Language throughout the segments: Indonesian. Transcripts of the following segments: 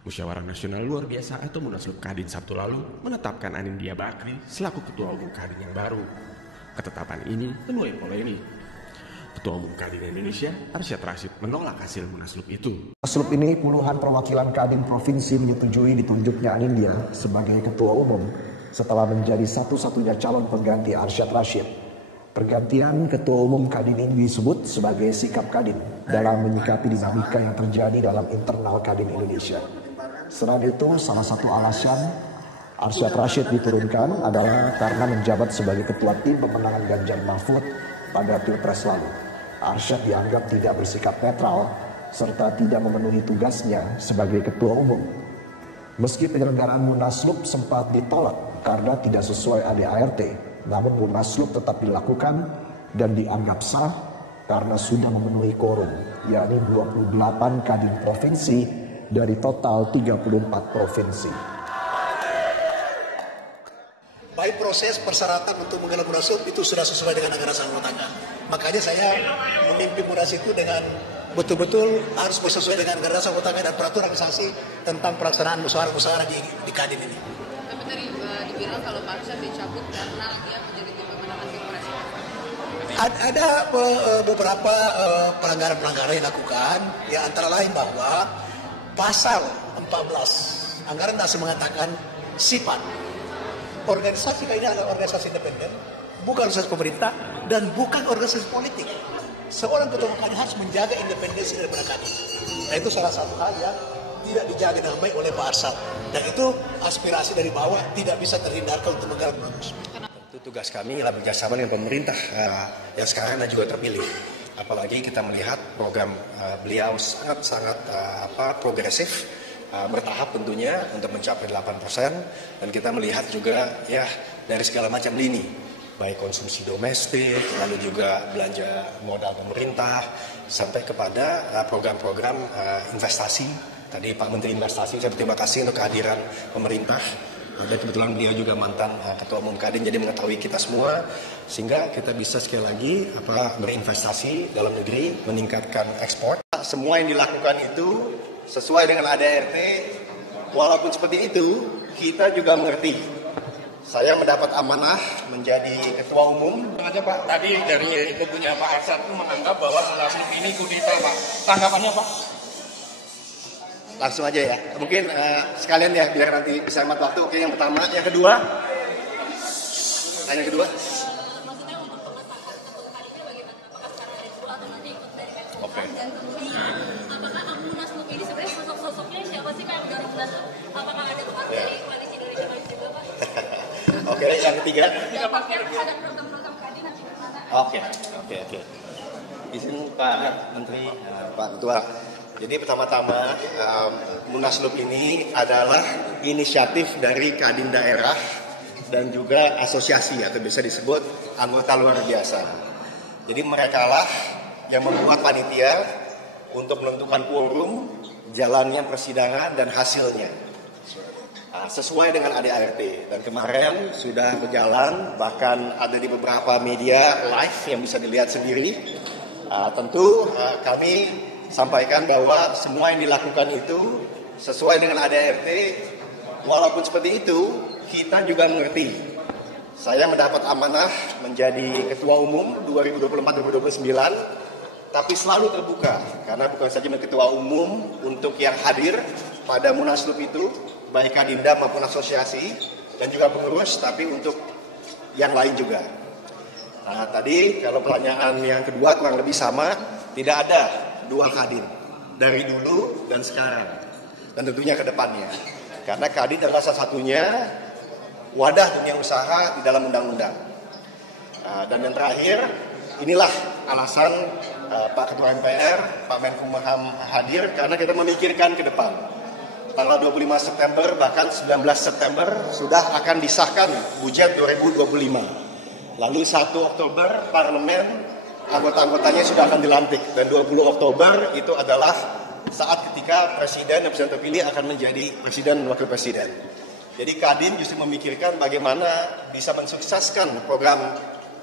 Musyawarah Nasional Luar Biasa atau Munaslup Kadin Sabtu lalu menetapkan Anindya Bakri selaku Ketua Umum Kadin yang baru. Ketetapan ini menuai polemik. Ketua Umum Kadin Indonesia, Arsyad Rashid, menolak hasil Munaslup itu. Munaslup ini puluhan perwakilan Kadin Provinsi menyetujui ditunjuknya Anindya sebagai Ketua Umum setelah menjadi satu-satunya calon pengganti Arsyad Rashid. Pergantian Ketua Umum Kadin ini disebut sebagai sikap Kadin dalam menyikapi dinamika yang terjadi dalam internal Kadin Indonesia. Selain itu, salah satu alasan Arsyad Rashid diturunkan adalah karena menjabat sebagai Ketua Tim Pemenangan Ganjar Mahfud pada Pilpres lalu. Arsyad dianggap tidak bersikap netral serta tidak memenuhi tugasnya sebagai Ketua Umum. Meski penyelenggaraan Munaslup sempat ditolak karena tidak sesuai ADART, namun Munaslup tetap dilakukan dan dianggap sah karena sudah memenuhi quorum, yakni 28 Kadin Provinsi dari total 34 provinsi. Baik proses persyaratan untuk menggelar Munaslup itu sudah sesuai dengan anggaran anggotanya. Makanya saya memimpin Munas itu dengan betul-betul harus sesuai dengan anggaran anggotanya dan peraturan organisasi tentang pelaksanaan musyawarah di Kadin ini. Tapi tadi dibilang kalau Pak Arsyad dicabut karena dia menjadi tim pemenangan Pilpres. Ada beberapa pelanggaran-pelanggaran yang dilakukan, ya antara lain bahwa pasal 14 anggaran dasar mengatakan sifat organisasi ini adalah organisasi independen, bukan organisasi pemerintah dan bukan organisasi politik. Seorang ketua umum harus menjaga independensi daripada Kadin. Nah, itu salah satu hal yang tidak dijaga dengan baik oleh Pak Arsyad. Dan itu aspirasi dari bawah tidak bisa terhindarkan untuk menggelar Munaslup. Tentu tugas kami adalah bekerjasama dengan pemerintah yang sekarang juga terpilih. Apalagi kita melihat program beliau sangat progresif, bertahap tentunya untuk mencapai 8%, dan kita melihat juga ya dari segala macam lini, baik konsumsi domestik, lalu juga belanja modal pemerintah, sampai kepada program-program investasi. Tadi Pak Menteri Investasi, saya berterima kasih untuk kehadiran pemerintah. Dan kebetulan beliau juga mantan Ketua Umum Kadin, jadi mengetahui kita semua, sehingga kita bisa sekali lagi berinvestasi dalam negeri, meningkatkan ekspor. Semua yang dilakukan itu sesuai dengan ADART. Walaupun seperti itu, kita juga mengerti. Saya mendapat amanah menjadi Ketua Umum. Aja Pak, tadi dari kubunya Pak Arsyad itu menganggap bahwa Munaslup ini kudeta Pak. Tanggapannya Pak? Langsung aja ya, mungkin sekalian ya biar nanti bisa hemat waktu. Oke, yang pertama, yang kedua. Yang kedua. Maksudnya untuk pengesahan ketua Kadinnya bagaimana? Apakah secara ritual atau nanti ikut dari Menkumham? Oke. Dan kemudian apakah Munaslup ini sebenarnya sosok-sosoknya siapa sih Pak yang mendorong Munaslup? Apakah ada peran dari koalisi Indonesia Maju juga Pak? Oke, yang ketiga. Dampaknya terhadap program-program Kadin nanti gimana? Oke. Izin Pak Menteri, Pak Ketua. Jadi pertama-tama Munaslup ini adalah inisiatif dari Kadin daerah dan juga asosiasi atau bisa disebut anggota luar biasa. Jadi merekalah yang membuat panitia untuk menentukan quorum, jalannya persidangan dan hasilnya. Sesuai dengan ADART, dan kemarin sudah berjalan, bahkan ada di beberapa media live yang bisa dilihat sendiri. Tentu kami sampaikan bahwa semua yang dilakukan itu sesuai dengan ADART. Walaupun seperti itu, kita juga mengerti. Saya mendapat amanah menjadi Ketua Umum 2024-2029, tapi selalu terbuka, karena bukan saja Ketua Umum untuk yang hadir pada Munaslup itu, baik Kadinda maupun asosiasi, dan juga pengurus, tapi untuk yang lain juga. Nah, tadi kalau pertanyaan yang kedua kurang lebih sama, tidak ada dua Kadin, dari dulu dan sekarang, dan tentunya ke depannya. Karena Kadin adalah salah satunya wadah dunia usaha di dalam undang-undang. Dan yang terakhir, inilah alasan Pak Ketua MPR, Pak Menkumham hadir, karena kita memikirkan ke depan. Tanggal 25 September, bahkan 19 September, sudah akan disahkan budget 2025. Lalu 1 Oktober, Parlemen, anggota-anggotanya sudah akan dilantik, dan 20 Oktober itu adalah saat ketika presiden dan presiden terpilih akan menjadi presiden dan wakil presiden. Jadi Kadin justru memikirkan bagaimana bisa mensukseskan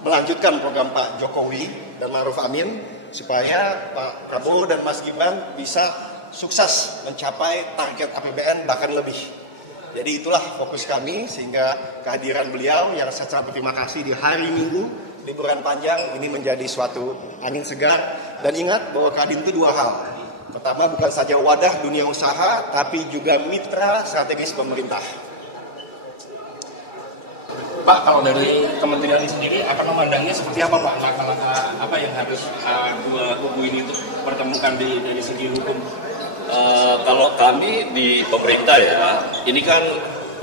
melanjutkan program Pak Jokowi dan Ma'ruf Amin supaya Pak Prabowo dan Mas Gibran bisa sukses mencapai target APBN bahkan lebih. Jadi itulah fokus kami, sehingga kehadiran beliau yang secara berterima kasih di hari Minggu liburan panjang ini menjadi suatu angin segar. Dan ingat bahwa Kadin itu dua hal. Pertama, bukan saja wadah dunia usaha, tapi juga mitra strategis pemerintah. Pak, kalau dari kementerian ini sendiri akan memandangnya seperti apa Pak? Langkah-langkah apa yang harus dua kubu ini untuk pertemukan dari segi hukum? Kalau kami di pemerintah ya, ini kan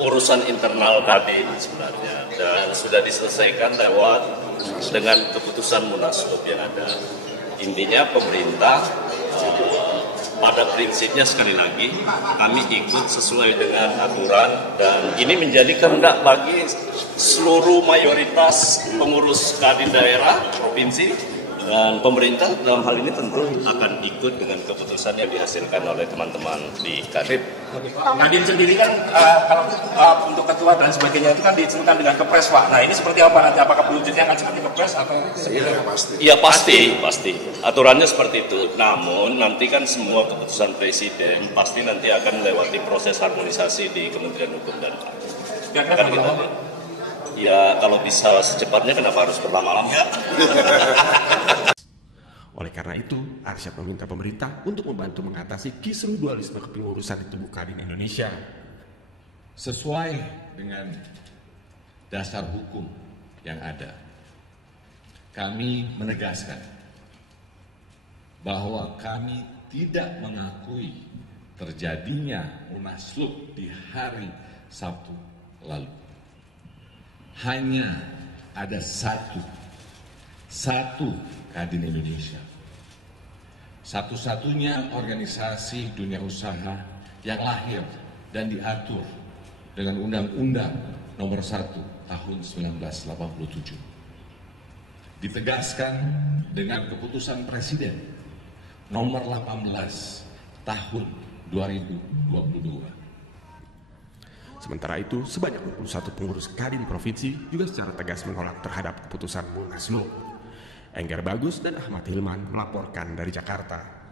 urusan internal Kadin sebenarnya, dan sudah diselesaikan lewat dengan keputusan Munaslup yang ada. Intinya pemerintah pada prinsipnya sekali lagi kami ikut sesuai dengan aturan, dan ini menjadi kehendak bagi seluruh mayoritas pengurus Kadin daerah, provinsi, dan pemerintah dalam hal ini tentu akan ikut dengan keputusan yang dihasilkan oleh teman-teman di Kadin. Kadin sendiri kan kalau untuk ketua dan sebagainya itu kan diceritakan dengan kepres Pak. Nah ini seperti apa nanti? Apakah wujudnya akan seperti kepres atau? Iya pasti. Aturannya seperti itu. Namun nanti kan semua keputusan presiden pasti nanti akan melewati proses harmonisasi di Kementerian Hukum dan HAM. Kira-kira berapa lama? Ya kalau bisa secepatnya, kenapa harus berlama-lama? Oleh karena itu, Arsyad meminta pemerintah untuk membantu mengatasi kisruh dualisme kepengurusan di tubuh Kadin Indonesia. Sesuai dengan dasar hukum yang ada, kami menegaskan bahwa kami tidak mengakui terjadinya Munaslup di hari Sabtu lalu. Hanya ada satu Kadin Indonesia, satu-satunya organisasi dunia usaha yang lahir dan diatur dengan Undang-Undang Nomor 1 Tahun 1987. Ditegaskan dengan keputusan Presiden Nomor 18 Tahun 2022. Sementara itu, sebanyak 21 pengurus Kadin Provinsi juga secara tegas menolak terhadap keputusan Munaslup. Enggar Bagus dan Ahmad Hilman melaporkan dari Jakarta.